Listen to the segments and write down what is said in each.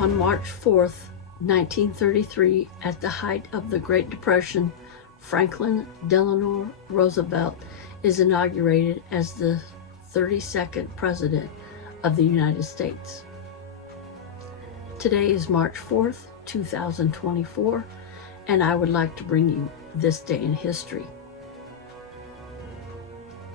On March 4th, 1933, at the height of the Great Depression, Franklin Delano Roosevelt is inaugurated as the 32nd President of the United States. Today is March 4th, 2024, and I would like to bring you this day in history.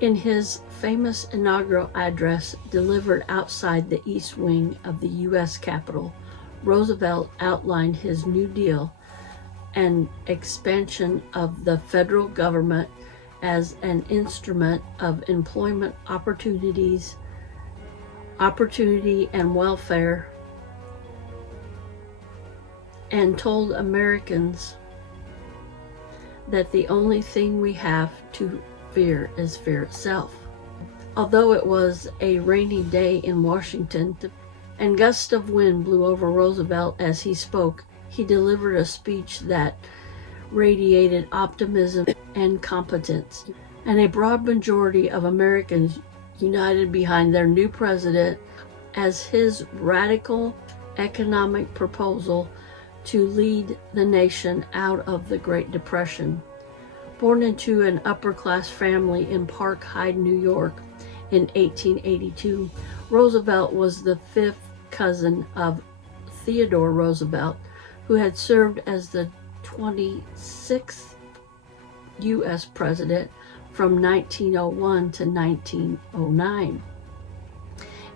In his famous inaugural address delivered outside the East Wing of the U.S. Capitol, Roosevelt outlined his New Deal and expansion of the federal government as an instrument of employment opportunity and welfare, and told Americans that the only thing we have to fear is fear itself. Although it was a rainy day in Washington and gusts of wind blew over Roosevelt as he spoke, he delivered a speech that radiated optimism and competence, and a broad majority of Americans united behind their new president as his radical economic proposal to lead the nation out of the Great Depression. Born into an upper-class family in Park Hyde, New York in 1882, Roosevelt was the fifth cousin of Theodore Roosevelt, who had served as the 26th U.S. President from 1901 to 1909.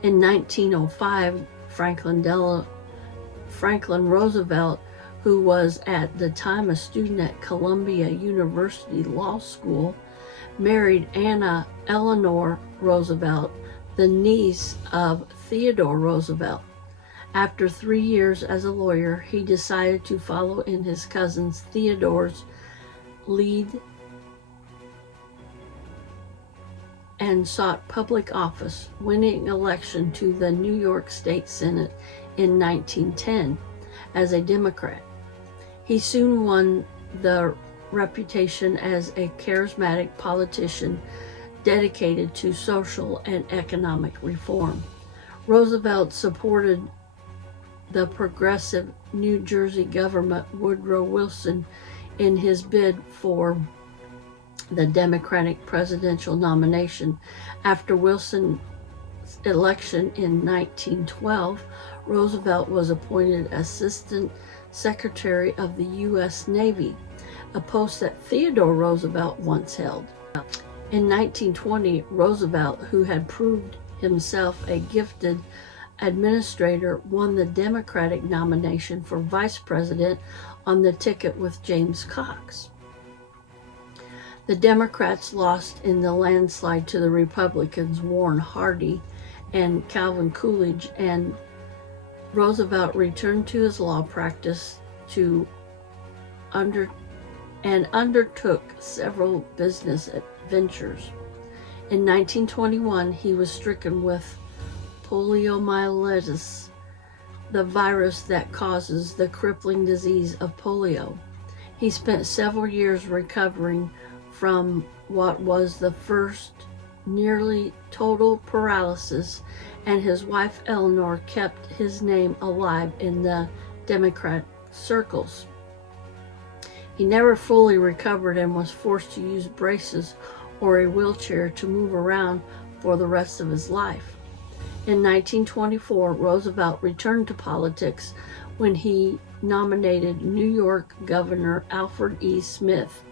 In 1905, Franklin Roosevelt, who was at the time a student at Columbia University Law School, married Anna Eleanor Roosevelt, the niece of Theodore Roosevelt. After 3 years as a lawyer, he decided to follow in his cousin Theodore's lead and sought public office, winning election to the New York State Senate in 1910 as a Democrat. He soon won the reputation as a charismatic politician dedicated to social and economic reform. Roosevelt supported the progressive New Jersey governor Woodrow Wilson in his bid for the Democratic presidential nomination. After Wilson's election in 1912, Roosevelt was appointed Assistant Secretary of the U.S. Navy, a post that Theodore Roosevelt once held. In 1920, Roosevelt, who had proved himself a gifted administrator, won the Democratic nomination for vice president on the ticket with James Cox. The Democrats lost in the landslide to the Republicans Warren Harding and Calvin Coolidge, and Roosevelt returned to his law practice and undertook several business ventures. In 1921, he was stricken with poliomyelitis, the virus that causes the crippling disease of polio. He spent several years recovering from what was the first nearly total paralysis, and his wife Eleanor kept his name alive in the Democrat circles. He never fully recovered and was forced to use braces or a wheelchair to move around for the rest of his life. In 1924, Roosevelt returned to politics when he nominated New York Governor Alfred E. Smith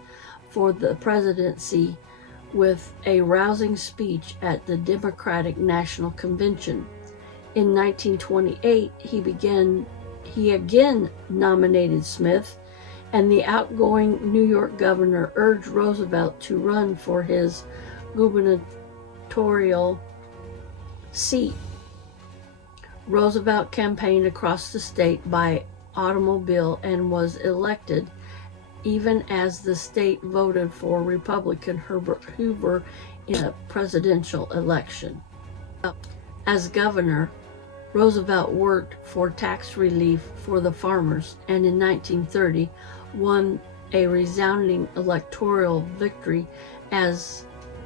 for the presidency with a rousing speech at the Democratic National Convention. In 1928, he again nominated Smith, and the outgoing New York governor urged Roosevelt to run for his gubernatorial seat. Roosevelt campaigned across the state by automobile and was elected, even as the state voted for Republican Herbert Hoover in a presidential election. As governor, Roosevelt worked for tax relief for the farmers, and in 1930 won a resounding electoral victory as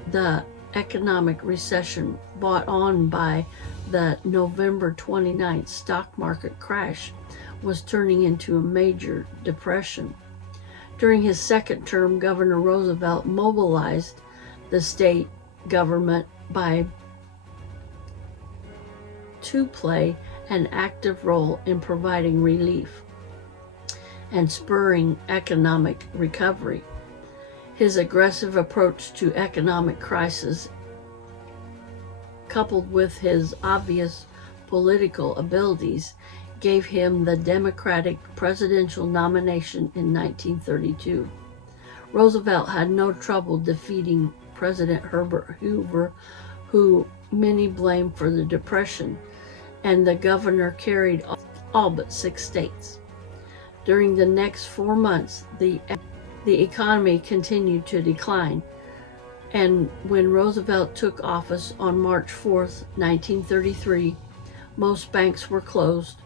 the economic recession brought on by the November 29th stock market crash was turning into a major depression. During his second term, Governor Roosevelt mobilized the state government to play an active role in providing relief and spurring economic recovery. His aggressive approach to economic crisis, coupled with his obvious political abilities, gave him the Democratic presidential nomination in 1932. Roosevelt had no trouble defeating President Herbert Hoover, who many blamed for the Depression, and the governor carried all but 6 states. During the next 4 months, the economy continued to decline, and when Roosevelt took office on March 4, 1933, most banks were closed,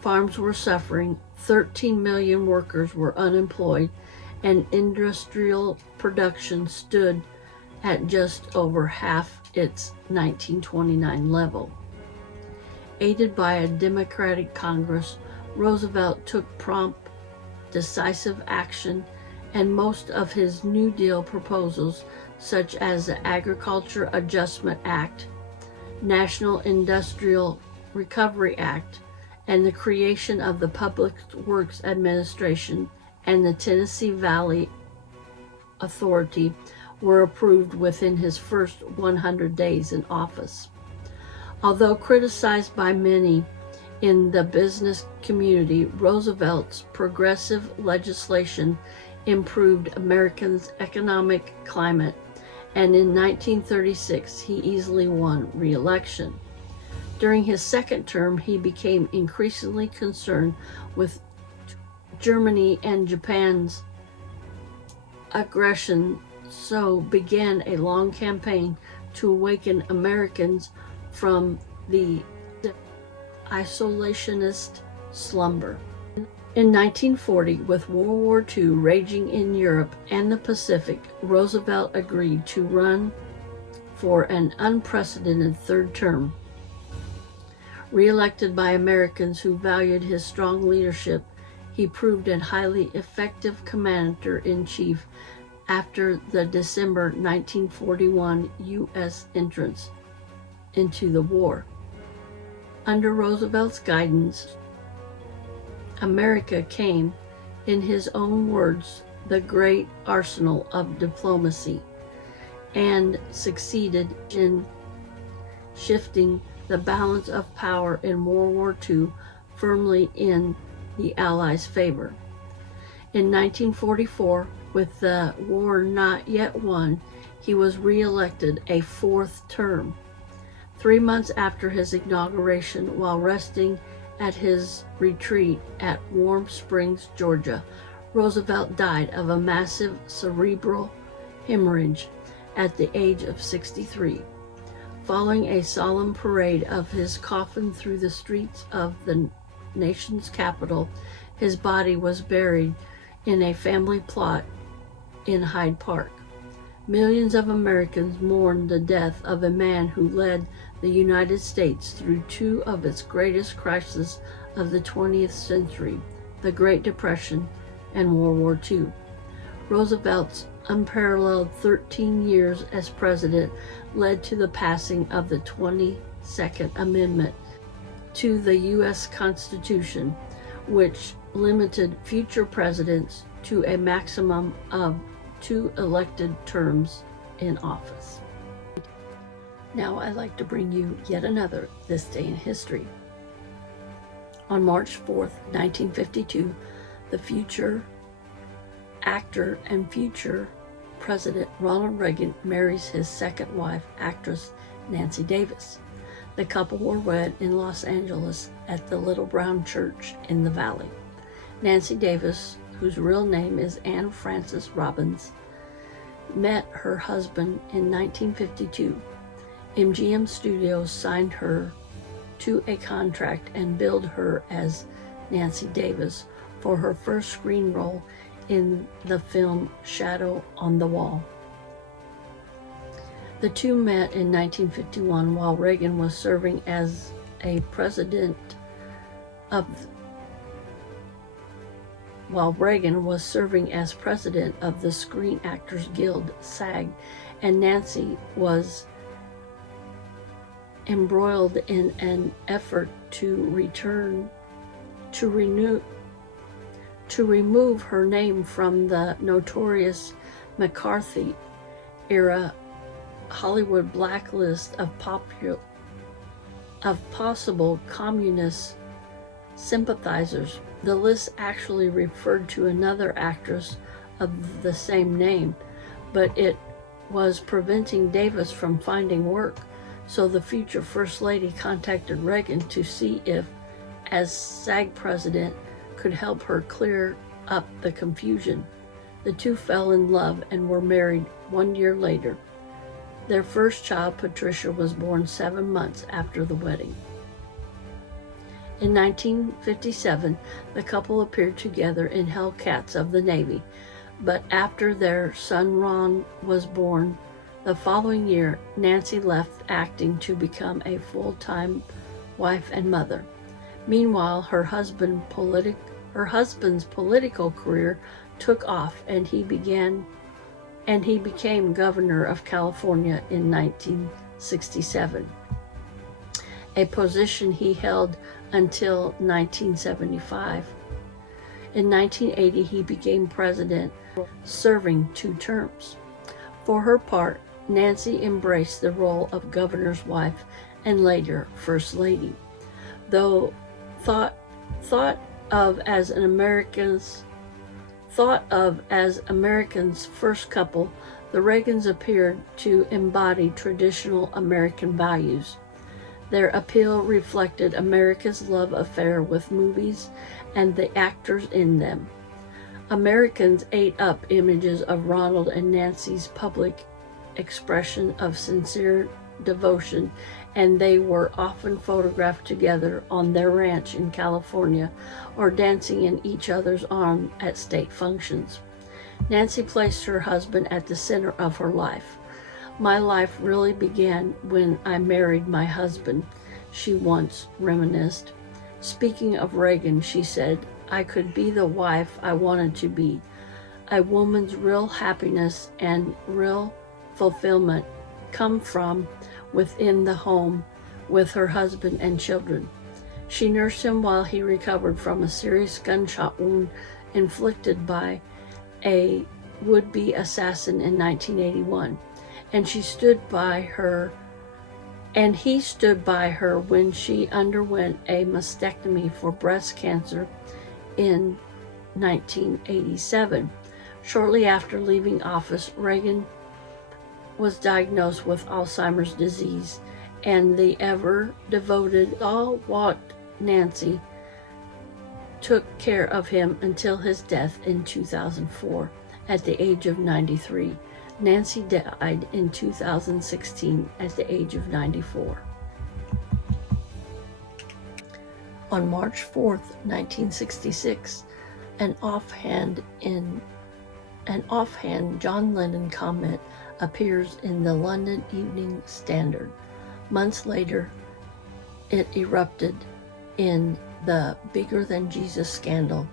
farms were suffering, 13 million workers were unemployed, and industrial production stood at just over half its 1929 level. Aided by a Democratic Congress, Roosevelt took prompt, decisive action, and most of his New Deal proposals, such as the Agriculture Adjustment Act, National Industrial Recovery Act, and the creation of the Public Works Administration and the Tennessee Valley Authority, were approved within his first 100 days in office. Although criticized by many in the business community, Roosevelt's progressive legislation improved Americans' economic climate, and in 1936 he easily won re-election. During his second term, he became increasingly concerned with Germany and Japan's aggression, so began a long campaign to awaken Americans from the isolationist slumber. In 1940, with World War II raging in Europe and the Pacific, Roosevelt agreed to run for an unprecedented third term. Re-elected by Americans who valued his strong leadership, he proved a highly effective commander-in-chief after the December 1941 U.S. entrance into the war. Under Roosevelt's guidance, America came, in his own words, the great arsenal of diplomacy, and succeeded in shifting the balance of power in World War II firmly in the Allies' favor. In 1944, with the war not yet won, he was re-elected a 4th term. 3 months after his inauguration, while resting at his retreat at Warm Springs, Georgia, Roosevelt died of a massive cerebral hemorrhage at the age of 63. Following a solemn parade of his coffin through the streets of the nation's capital, his body was buried in a family plot in Hyde Park. Millions of Americans mourned the death of a man who led the United States through 2 of its greatest crises of the 20th century, the Great Depression and World War II. Roosevelt's unparalleled 13 years as president led to the passing of the 22nd Amendment to the U.S. Constitution, which limited future presidents to a maximum of 2 elected terms in office. Now I'd like to bring you yet another This Day in History. On March 4th, 1952, the future actor and future President Ronald Reagan marries his second wife, actress Nancy Davis. The couple were wed in Los Angeles at the Little Brown Church in the Valley. Nancy Davis, whose real name is Anne Frances Robbins, met her husband in 1952. MGM Studios signed her to a contract and billed her as Nancy Davis for her first screen role in the film Shadow on the Wall. The two met in 1951 while Reagan was serving as a president of while Reagan was serving as president of the Screen Actors Guild, SAG, and Nancy was embroiled in an effort to remove her name from the notorious McCarthy-era Hollywood blacklist of possible communist sympathizers. The list actually referred to another actress of the same name, but it was preventing Davis from finding work, so the future First Lady contacted Reagan to see if, as SAG president, could help her clear up the confusion. The two fell in love and were married 1 year later. Their first child, Patricia, was born 7 months after the wedding. In 1957, the couple appeared together in Hellcats of the Navy, but after their son Ron was born the following year, Nancy left acting to become a full-time wife and mother. Meanwhile, her husband's political career took off, and he became governor of California in 1967, a position he held until 1975. In 1980, he became president, serving 2 terms. For her part, Nancy embraced the role of governor's wife and later First Lady. Though thought of as America's first couple, the Reagans appeared to embody traditional American values. Their appeal reflected America's love affair with movies and the actors in them. Americans ate up images of Ronald and Nancy's public expression of sincere devotion, and they were often photographed together on their ranch in California or dancing in each other's arms at state functions. Nancy placed her husband at the center of her life. "My life really began when I married my husband," she once reminisced. Speaking of Reagan, she said, "I could be the wife I wanted to be. A woman's real happiness and real fulfillment come from within the home with her husband and children." She nursed him while he recovered from a serious gunshot wound inflicted by a would-be assassin in 1981, and he stood by her when she underwent a mastectomy for breast cancer in 1987. Shortly after leaving office, Reagan was diagnosed with Alzheimer's disease, and the ever-devoted, stalwart Nancy took care of him until his death in 2004 at the age of 93. Nancy died in 2016 at the age of 94. On March 4th, 1966, an offhand John Lennon comment appears in the London Evening Standard. Months later, it erupted in the Bigger Than Jesus scandal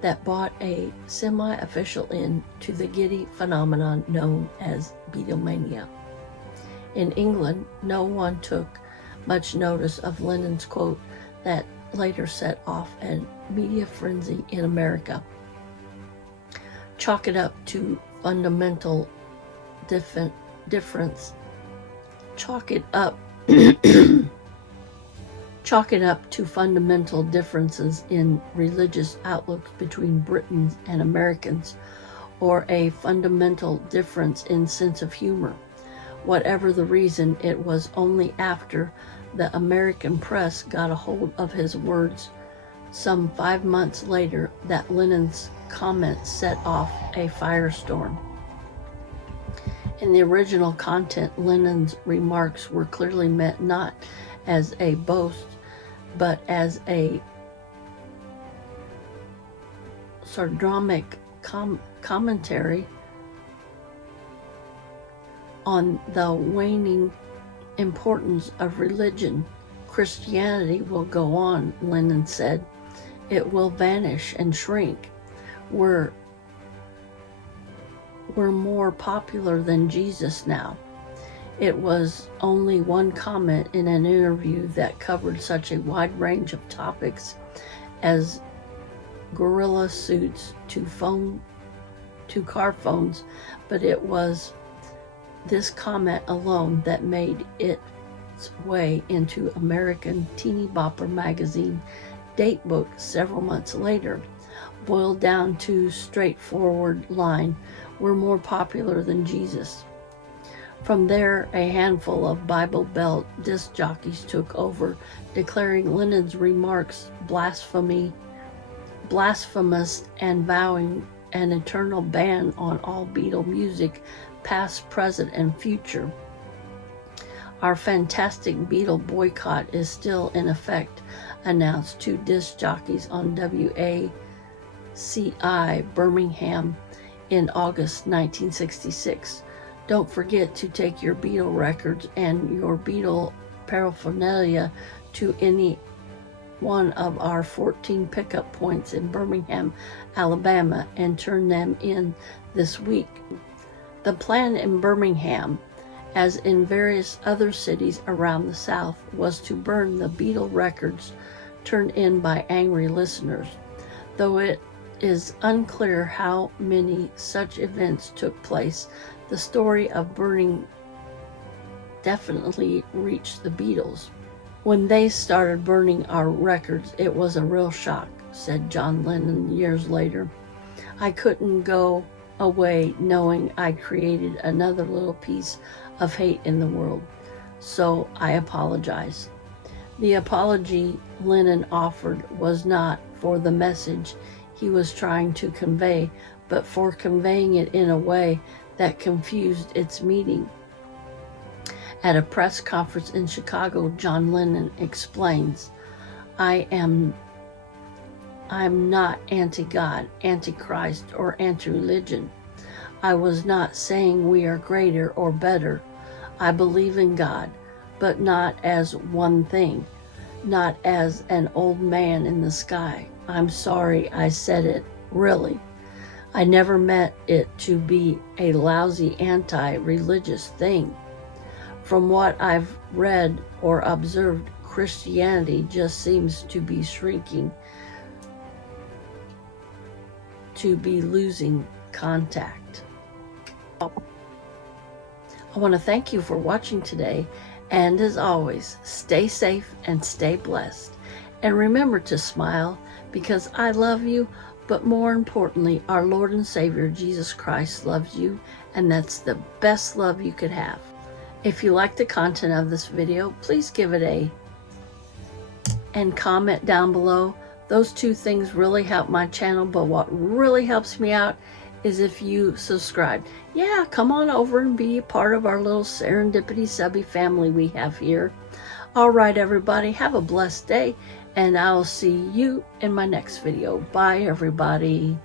that brought a semi-official end to the giddy phenomenon known as Beatlemania. In England, no one took much notice of Lennon's quote that later set off a media frenzy in America. Chalk it up to fundamental differences in religious outlooks between Britons and Americans, or a fundamental difference in sense of humor. Whatever the reason, it was only after the American press got a hold of his words some 5 months later that Lennon's comments set off a firestorm. In the original content, Lennon's remarks were clearly meant not as a boast, but as a sardonic commentary on the waning importance of religion. "Christianity will go on," Lennon said. "It will vanish and shrink. were more popular than Jesus now. It was only one comment in an interview that covered such a wide range of topics as gorilla suits to car phones, but it was this comment alone that made its way into American Teeny Bopper magazine Datebook several months later. Boiled down to straightforward line, "We're more popular than Jesus." From there, a handful of Bible Belt disc jockeys took over, declaring Lennon's remarks blasphemous and vowing an eternal ban on all Beatle music, past, present, and future. "Our fantastic Beatle boycott is still in effect," announced two disc jockeys on WACI Birmingham in August 1966. "Don't forget to take your Beatle records and your Beatle paraphernalia to any one of our 14 pickup points in Birmingham, Alabama, and turn them in this week." The plan in Birmingham, as in various other cities around the South, was to burn the Beatle records turned in by angry listeners. Though it is unclear how many such events took place, the story of burning definitely reached the Beatles. "When they started burning our records, it was a real shock," said John Lennon years later. "I couldn't go away knowing I created another little piece of hate in the world. So I apologize." The apology Lennon offered was not for the message he was trying to convey, but for conveying it in a way that confused its meaning. At a press conference in Chicago, John Lennon explains, I'm not anti-God, anti-Christ, or anti-religion. I was not saying we are greater or better. I believe in God, but not as one thing, not as an old man in the sky. I'm sorry I said it, really. I never meant it to be a lousy anti-religious thing. From what I've read or observed, Christianity just seems to be shrinking, to be losing contact. I want to thank you for watching today, and as always, stay safe and stay blessed. And remember to smile, because I love you, but more importantly, our Lord and Savior Jesus Christ loves you, and that's the best love you could have. If you like the content of this video, please give it and comment down below. Those two things really help my channel, but what really helps me out is if you subscribe. Yeah, come on over and be a part of our little Serendipity Subby family we have here. All right, everybody, have a blessed day, and I'll see you in my next video. Bye, everybody.